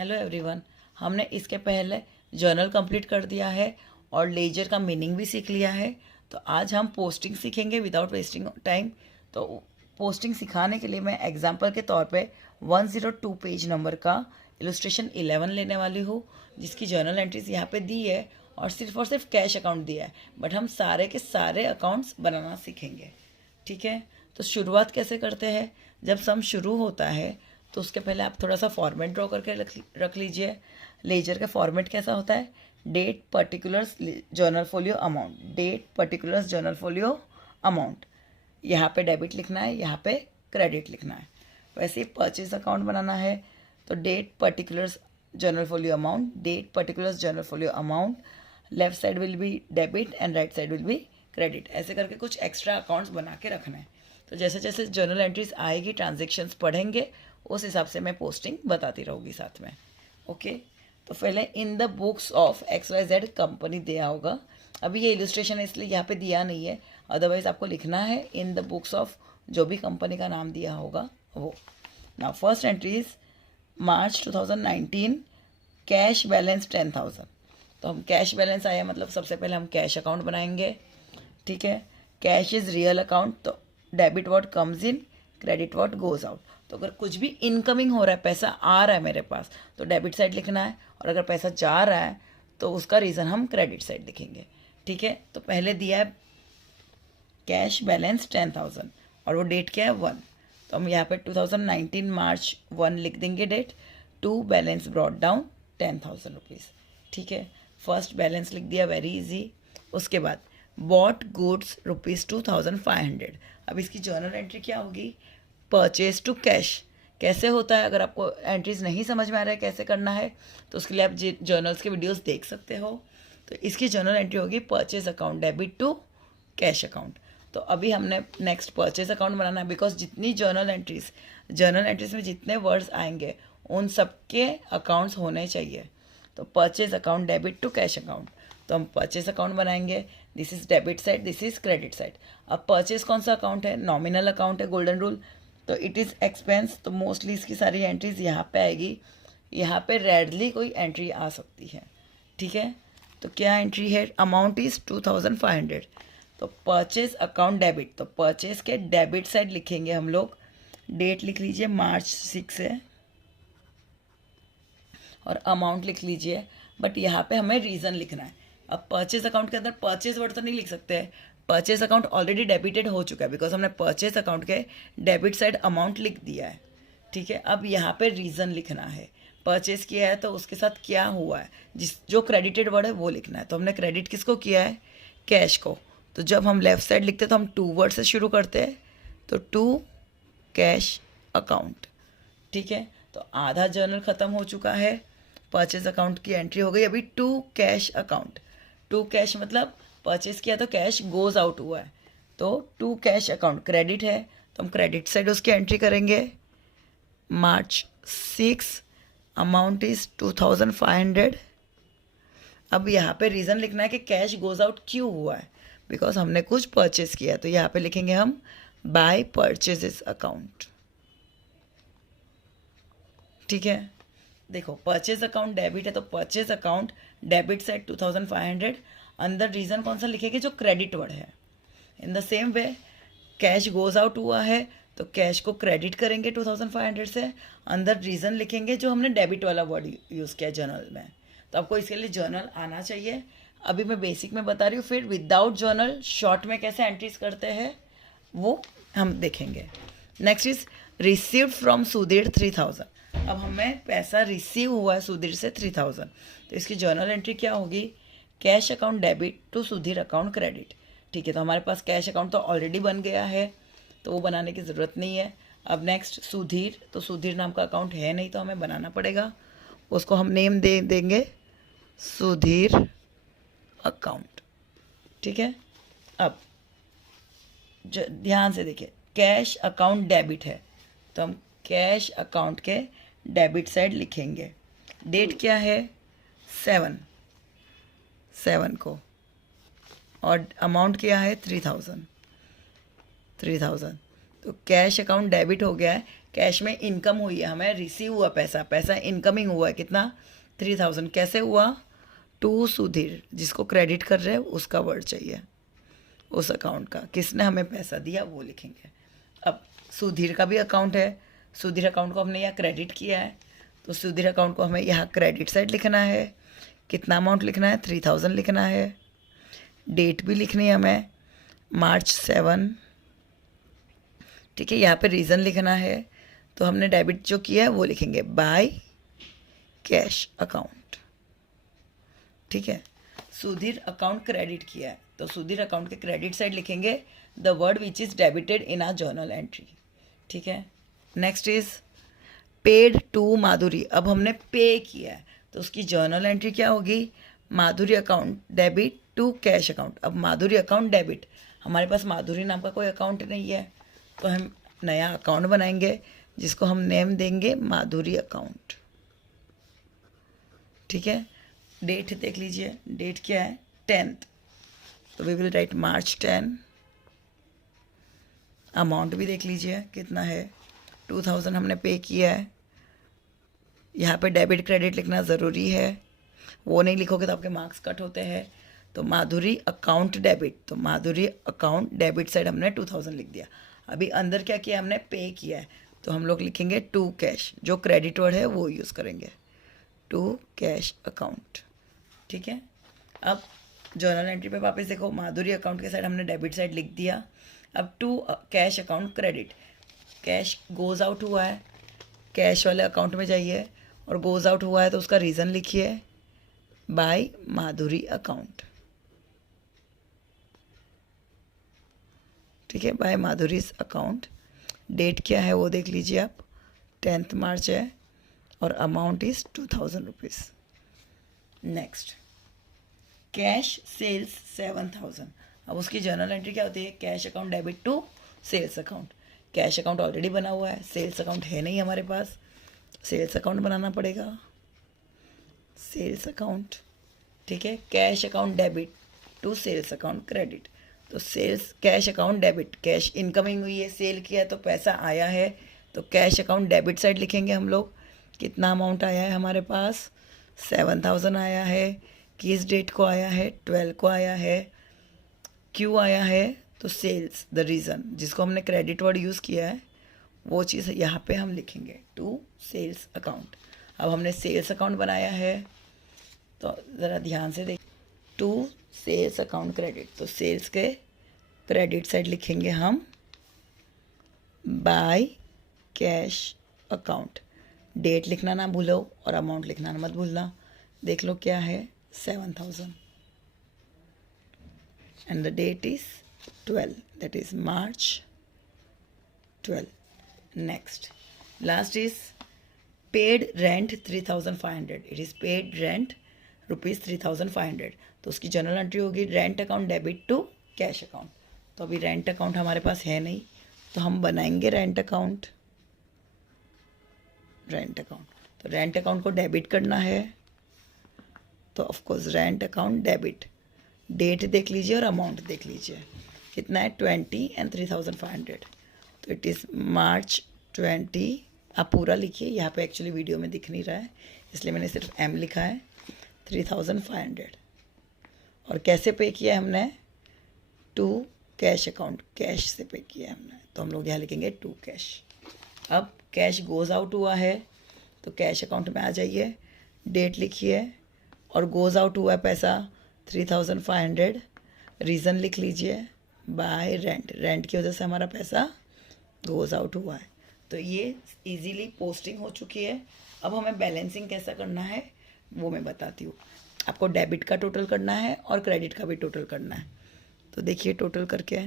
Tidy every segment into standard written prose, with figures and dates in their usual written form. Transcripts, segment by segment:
Hello everyone. हमने इसके पहले जर्नल कंप्लीट कर दिया है और लेजर का मीनिंग भी सीख लिया है। तो आज हम पोस्टिंग सीखेंगे विदाउट वेस्टिंग टाइम। तो पोस्टिंग सिखाने के लिए मैं एग्जांपल के तौर पे 102 पेज नंबर का इलस्ट्रेशन 11 लेने वाली हूँ, जिसकी जर्नल एंट्रीज यहाँ पे दी है और सिर्फ कैश अकाउंट दिया है, बट हम सारे के सारे अकाउंट्स बनाना सीखेंगे। ठीक है, तो शुरुआत कैसे करते हैं? जब सम शुरू होता है तो उसके पहले आप थोड़ा सा फॉर्मेट ड्रॉ करके रख लीजिए। लेजर का फॉर्मेट कैसा होता है? Date particulars journal folio amount, date particulars journal folio amount. यहाँ पे डेबिट लिखना है, यहाँ पे क्रेडिट लिखना है। वैसे ही परचेज अकाउंट बनाना है तो date particulars journal folio amount, date particulars journal folio amount, left side will be debit and right side will be credit. ऐसे करके कुछ एक्स्ट्रा अकाउंट्स बना के रखना है। तो जैसे जैसे जर्नल एंट्रीज आएगी, ट्रांजेक्शन्स पढ़ेंगे, उस हिसाब से मैं पोस्टिंग बताती रहूँगी साथ में। ओके, तो पहले in the books of XYZ company दिया होगा। अभी ये इलस्ट्रेशन है इसलिए यहाँ पे दिया नहीं है, अदरवाइज आपको लिखना है इन द बुक्स ऑफ जो भी कंपनी का नाम दिया होगा वो। Now first entry is March 2019, cash balance 10,000। तो हम कैश बैलेंस आया मतलब सबसे पहले हम कैश अकाउंट बनाएंगे। ठीक है, कैश इज़ रियल अकाउंट, तो debit what comes in, credit what goes out. तो अगर कुछ भी इनकमिंग हो रहा है, पैसा आ रहा है मेरे पास, तो डेबिट साइड लिखना है, और अगर पैसा जा रहा है तो उसका रीज़न हम क्रेडिट साइड लिखेंगे। ठीक है, तो पहले दिया है कैश बैलेंस 10,000 और वो डेट क्या है 1, तो हम यहाँ पे 2019 मार्च 1 लिख देंगे date. 2 balance brought down 10,000 rupees. ठीक है, फर्स्ट बैलेंस लिख दिया, वेरी इजी। उसके बाद बॉट गुड्स ₹2,500। अब इसकी जर्नल एंट्री क्या होगी? Purchase to cash. कैसे होता है? अगर आपको एंट्रीज नहीं समझ में आ रहा है कैसे करना है तो उसके लिए आप जर्नल्स के वीडियोस देख सकते हो। तो इसकी जर्नल एंट्री होगी purchase account debit to cash account. तो अभी हमने नेक्स्ट परचेज अकाउंट बनाना है, बिकॉज जितनी जर्नल एंट्रीज में जितने वर्ड्स आएंगे उन सबके अकाउंट्स होने चाहिए। तो purchase account debit to cash account, तो हम परचेज अकाउंट बनाएंगे। This is debit side, this is credit side. अब परचेज कौन सा अकाउंट है? नॉमिनल अकाउंट है, गोल्डन रूल। तो इट इज़ एक्सपेंस, तो मोस्टली इसकी सारी एंट्रीज यहाँ पे आएगी। यहाँ पे रेयरली कोई एंट्री आ सकती है। ठीक है, तो क्या एंट्री है? Amount is 2,500। तो परचेज अकाउंट डेबिट, तो परचेज के डेबिट साइड लिखेंगे हम लोग। डेट लिख लीजिए मार्च 6 है और अमाउंट लिख लीजिए, बट यहाँ पे हमें रीज़न लिखना है। अब परचेज अकाउंट के अंदर परचेज वर्ड तो नहीं लिख सकते हैं, परचेज अकाउंट ऑलरेडी डेबिटेड हो चुका है, बिकॉज हमने परचेज अकाउंट के डेबिट साइड अमाउंट लिख दिया है। ठीक है, अब यहाँ पे रीज़न लिखना है। परचेज किया है तो उसके साथ क्या हुआ है, जो क्रेडिटेड वर्ड है वो लिखना है। तो हमने क्रेडिट किसको किया है? कैश को। तो जब हम लेफ्ट साइड लिखते हैं तो हम टू वर्ड से शुरू करते हैं, तो टू कैश अकाउंट। ठीक है, तो आधा जर्नल ख़त्म हो चुका है, परचेज अकाउंट की एंट्री हो गई। अभी to cash account, to cash मतलब परचेज किया तो कैश गोज आउट हुआ है, तो टू कैश अकाउंट क्रेडिट है, तो हम क्रेडिट साइड उसकी एंट्री करेंगे। मार्च 6, अमाउंट इज 2,500। अब यहाँ पे रीज़न लिखना है कि कैश गोज आउट क्यों हुआ है, बिकॉज हमने कुछ परचेज किया, तो यहाँ पे लिखेंगे हम बाय परचेजेस अकाउंट। ठीक है, देखो परचेज अकाउंट डेबिट है तो परचेज अकाउंट डेबिट साइड 2,500, अंदर रीज़न कौन सा लिखेंगे? जो क्रेडिट वर्ड है। In the same way cash goes out हुआ है तो कैश को क्रेडिट करेंगे 2,500 से, अंदर रीज़न लिखेंगे जो हमने डेबिट वाला वर्ड यूज़ किया जर्नल में। तो आपको इसके लिए जर्नल आना चाहिए। अभी मैं बेसिक में बता रही हूँ, फिर विदाउट जर्नल शॉर्ट में कैसे एंट्रीज करते हैं वो हम देखेंगे। Next is received from Sudhir 3,000। अब हमें पैसा रिसीव हुआ है सुधीर से 3,000, तो इसकी जर्नल एंट्री क्या होगी? Cash account debit to Sudhir account credit. ठीक है, तो हमारे पास कैश अकाउंट तो ऑलरेडी बन गया है, तो वो बनाने की ज़रूरत नहीं है। अब नेक्स्ट सुधीर, तो सुधीर नाम का अकाउंट है नहीं तो हमें बनाना पड़ेगा। उसको हम नेम दे देंगे सुधीर अकाउंट। ठीक है, अब ध्यान से देखिए, कैश अकाउंट डेबिट है तो हम कैश अकाउंट के डेबिट साइड लिखेंगे। डेट क्या है? 7 को, और अमाउंट क्या है? 3,000। तो कैश अकाउंट डेबिट हो गया है, कैश में इनकम हुई है, हमें रिसीव हुआ पैसा, पैसा इनकमिंग हुआ है कितना 3000। कैसे हुआ? टू सुधीर, जिसको क्रेडिट कर रहे हैं उसका वर्ड चाहिए, उस अकाउंट का, किसने हमें पैसा दिया वो लिखेंगे। अब सुधीर का भी अकाउंट है, सुधीर अकाउंट को हमने यहाँ क्रेडिट किया है, तो सुधीर अकाउंट को हमें यहाँ क्रेडिट साइड लिखना है। कितना अमाउंट लिखना है? 3000 लिखना है। डेट भी लिखनी है हमें, March 7। ठीक है, यहाँ पे रीज़न लिखना है, तो हमने डेबिट जो किया है वो लिखेंगे बाय कैश अकाउंट। ठीक है, सुधीर अकाउंट क्रेडिट किया है, तो सुधीर अकाउंट के क्रेडिट साइड लिखेंगे the word which is debited in are journal entry. ठीक है, नेक्स्ट इज पेड टू माधुरी। अब हमने पे किया है तो उसकी जर्नल एंट्री क्या होगी? Madhuri account debit to cash account. अब माधुरी अकाउंट डेबिट, हमारे पास माधुरी नाम का कोई अकाउंट नहीं है, तो हम नया अकाउंट बनाएंगे जिसको हम नेम देंगे माधुरी अकाउंट। ठीक है, डेट देख लीजिए, डेट क्या है? 10th, तो we will write March 10। Amount भी देख लीजिए कितना है, 2000 हमने पे किया है। यहाँ पे डेबिट क्रेडिट लिखना ज़रूरी है, वो नहीं लिखोगे तो आपके मार्क्स कट होते हैं। तो माधुरी अकाउंट डेबिट, तो माधुरी अकाउंट डेबिट साइड हमने 2000 लिख दिया। अभी अंदर क्या किया हमने? पे किया है, तो हम लोग लिखेंगे टू कैश, जो क्रेडिट वर्ड है वो यूज़ करेंगे, टू कैश अकाउंट। ठीक है, अब जर्नल एंट्री पे वापस देखो, माधुरी अकाउंट के साइड हमने डेबिट साइड लिख दिया। अब to cash account credit, cash goes out हुआ है, कैश वाले अकाउंट में जाइए, और गोज़ आउट हुआ है तो उसका रीज़न लिखिए बाय माधुरी अकाउंट। ठीक है, बाय माधुरी अकाउंट। डेट क्या है वो देख लीजिए आप, 10th March है, और amount is 2000 rupees. Next, cash sales 7000। अब उसकी जर्नल एंट्री क्या होती है? Cash account debit to sales account. Cash account already बना हुआ है, सेल्स अकाउंट है नहीं हमारे पास, सेल्स अकाउंट बनाना पड़ेगा, सेल्स अकाउंट। ठीक है, cash account debit to sales account credit, तो sales cash account debit, cash incoming हुई है, सेल किया तो पैसा आया है, तो कैश अकाउंट डेबिट साइड लिखेंगे हम लोग। कितना अमाउंट आया है हमारे पास? 7000 आया है। किस डेट को आया है? 12 को आया है। क्यों आया है? तो सेल्स, द रीज़न, जिसको हमने क्रेडिट वर्ड यूज़ किया है वो चीज़ यहाँ पे हम लिखेंगे, टू सेल्स अकाउंट। अब हमने सेल्स अकाउंट बनाया है, तो ज़रा ध्यान से देख, टू सेल्स अकाउंट क्रेडिट, तो सेल्स के क्रेडिट साइड लिखेंगे हम बाय कैश अकाउंट। डेट लिखना ना भूलो और अमाउंट लिखना मत भूलना। देख लो क्या है, 7000, and the date is 12, that is March 12. Next, last is paid rent 3500, it is paid rent rupees 3500, तो उसकी जनरल एंट्री होगी rent account debit to cash account. तो अभी रेंट अकाउंट हमारे पास है नहीं, तो हम बनाएंगे रेंट अकाउंट। रेंट अकाउंट, तो रेंट अकाउंट को डेबिट करना है, तो of course rent account debit. Date देख लीजिए और अमाउंट देख लीजिए कितना है, 20 and 3500, तो इट इज़ March 20। आप पूरा लिखिए, यहाँ पे एक्चुअली वीडियो में दिख नहीं रहा है इसलिए मैंने सिर्फ M लिखा है, 3500। और कैसे पे किया है हमने? टू कैश अकाउंट, कैश से पे किया है हमने, तो हम लोग यहाँ लिखेंगे टू कैश। अब कैश गोज़ आउट हुआ है तो कैश अकाउंट में आ जाइए, डेट लिखिए, और गोज़ आउट हुआ है पैसा 3500, रीज़न लिख लीजिए बाय रेंट, रेंट की वजह से हमारा पैसा गोज़ आउट हुआ है। तो ये इजीली पोस्टिंग हो चुकी है। अब हमें बैलेंसिंग कैसा करना है वो मैं बताती हूँ। आपको डेबिट का टोटल करना है और क्रेडिट का भी टोटल करना है। तो देखिए टोटल करके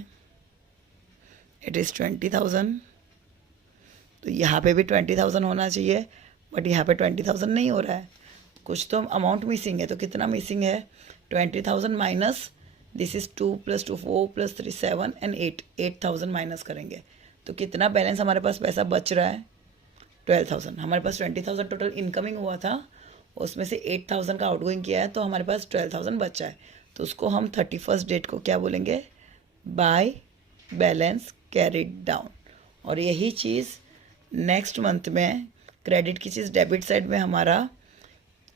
इट इज़ 20,000, तो यहाँ पे भी 20,000 होना चाहिए, बट यहाँ पे 20,000 नहीं हो रहा है, कुछ तो अमाउंट मिसिंग है। तो कितना मिसिंग है? 20,000 minus this is 2 + 2 4 + 3 7 and 8,000 minus करेंगे, तो कितना बैलेंस हमारे पास पैसा बच रहा है? 12,000। हमारे पास 20,000 टोटल इनकमिंग हुआ था, उसमें से 8,000 का आउटगोइंग किया है, तो हमारे पास 12,000 बचा है। तो उसको हम 31st डेट को क्या बोलेंगे? By balance carried down. और यही चीज़ नेक्स्ट मंथ में क्रेडिट की चीज़ डेबिट साइड में हमारा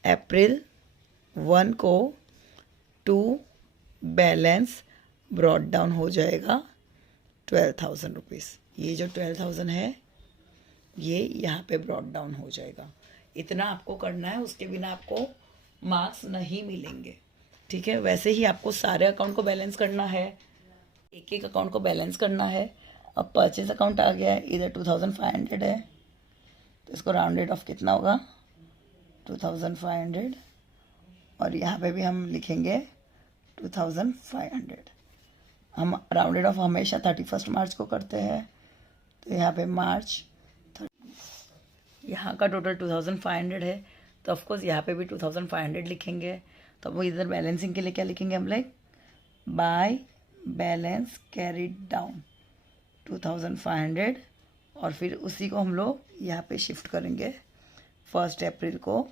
अप्रैल 1 को टू बैलेंस ब्रॉड डाउन हो जाएगा 12,000 रुपीज़। ये जो 12,000 है ये यहाँ पे ब्रॉड डाउन हो जाएगा। इतना आपको करना है, उसके बिना आपको मार्क्स नहीं मिलेंगे। ठीक है, वैसे ही आपको सारे अकाउंट को बैलेंस करना है, एक एक अकाउंट को बैलेंस करना है। अब परचेज अकाउंट आ गया है, इधर 2,500 है तो इसको राउंडेड ऑफ कितना होगा 2,500 और यहाँ पे भी हम लिखेंगे 2,500। हम राउंडेड ऑफ हमेशा 31 मार्च को करते हैं तो यहाँ पे मार्च यहाँ का टोटल 2,500 है तो ऑफकोर्स यहाँ पे भी 2,500 लिखेंगे। तो वो इधर बैलेंसिंग के लिए क्या लिखेंगे हम लोग, बाय बैलेंस कैरिड डाउन 2,500 और फिर उसी को हम लोग यहाँ पे शिफ्ट करेंगे 1 अप्रैल को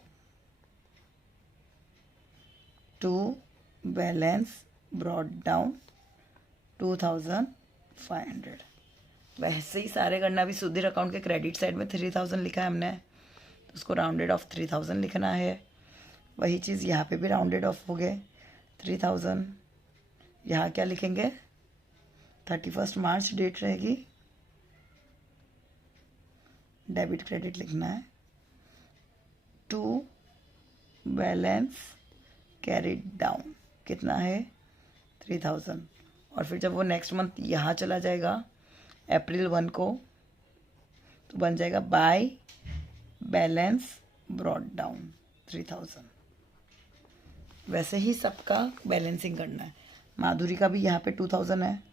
टू बैलेंस ब्रॉड डाउन 2,500। वैसे ही सारे करना। भी सुधीर अकाउंट के क्रेडिट साइड में 3,000 लिखा है हमने तो उसको राउंडेड ऑफ 3,000 लिखना है। वही चीज़ यहाँ पे भी राउंडेड ऑफ हो गए 3,000। यहाँ क्या लिखेंगे 31 मार्च डेट रहेगी, डेबिट क्रेडिट लिखना है टू बैलेंस कैरिड डाउन कितना है 3,000। और फिर जब वो नेक्स्ट मंथ यहाँ चला जाएगा अप्रैल 1 को तो बन जाएगा बाय बैलेंस ब्रॉड डाउन 3,000। वैसे ही सबका बैलेंसिंग करना है। माधुरी का भी यहाँ पे 2,000 है,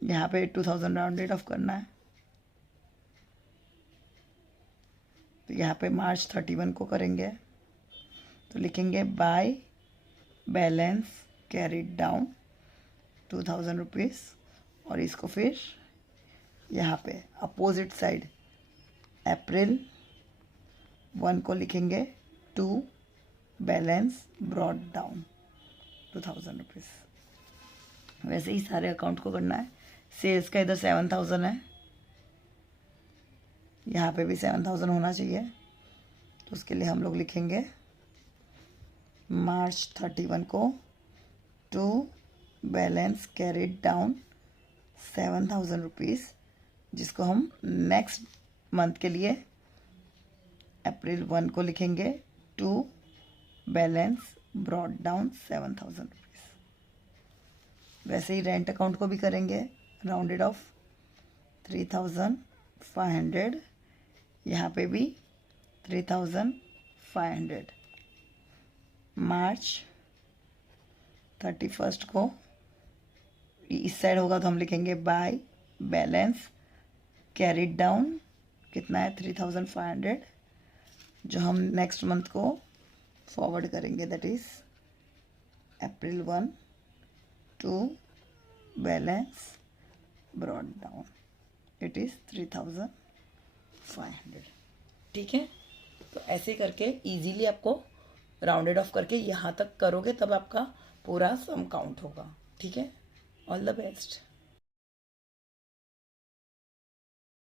यहाँ पे 2,000 राउंडेड ऑफ करना है तो यहाँ पे मार्च 31 को करेंगे तो लिखेंगे by balance carried down 2,000 rupees और इसको फिर यहाँ पे अपोजिट साइड अप्रैल 1 को लिखेंगे to balance brought down 2,000 rupees. वैसे ही सारे अकाउंट को करना है। सेल्स का इधर 7,000 है, यहाँ पे भी 7,000 होना चाहिए तो उसके लिए हम लोग लिखेंगे मार्च 31 को to balance carried down 7,000 rupees, जिसको हम नेक्स्ट मंथ के लिए अप्रैल 1 को लिखेंगे to balance brought down 7,000 rupees. वैसे ही रेंट अकाउंट को भी करेंगे राउंडेड ऑफ 3,500, यहाँ पे भी 3,500। मार्च 31 को इस साइड होगा तो हम लिखेंगे बाय बैलेंस कैरिड डाउन कितना है 3,500, जो हम नेक्स्ट मंथ को फॉरवर्ड करेंगे that is April 1 to balance brought down it is 3,500। ठीक है, तो ऐसे करके इजीली आपको राउंडेड ऑफ करके यहाँ तक करोगे तब आपका पूरा सम काउंट होगा। ठीक है, ऑल द बेस्ट।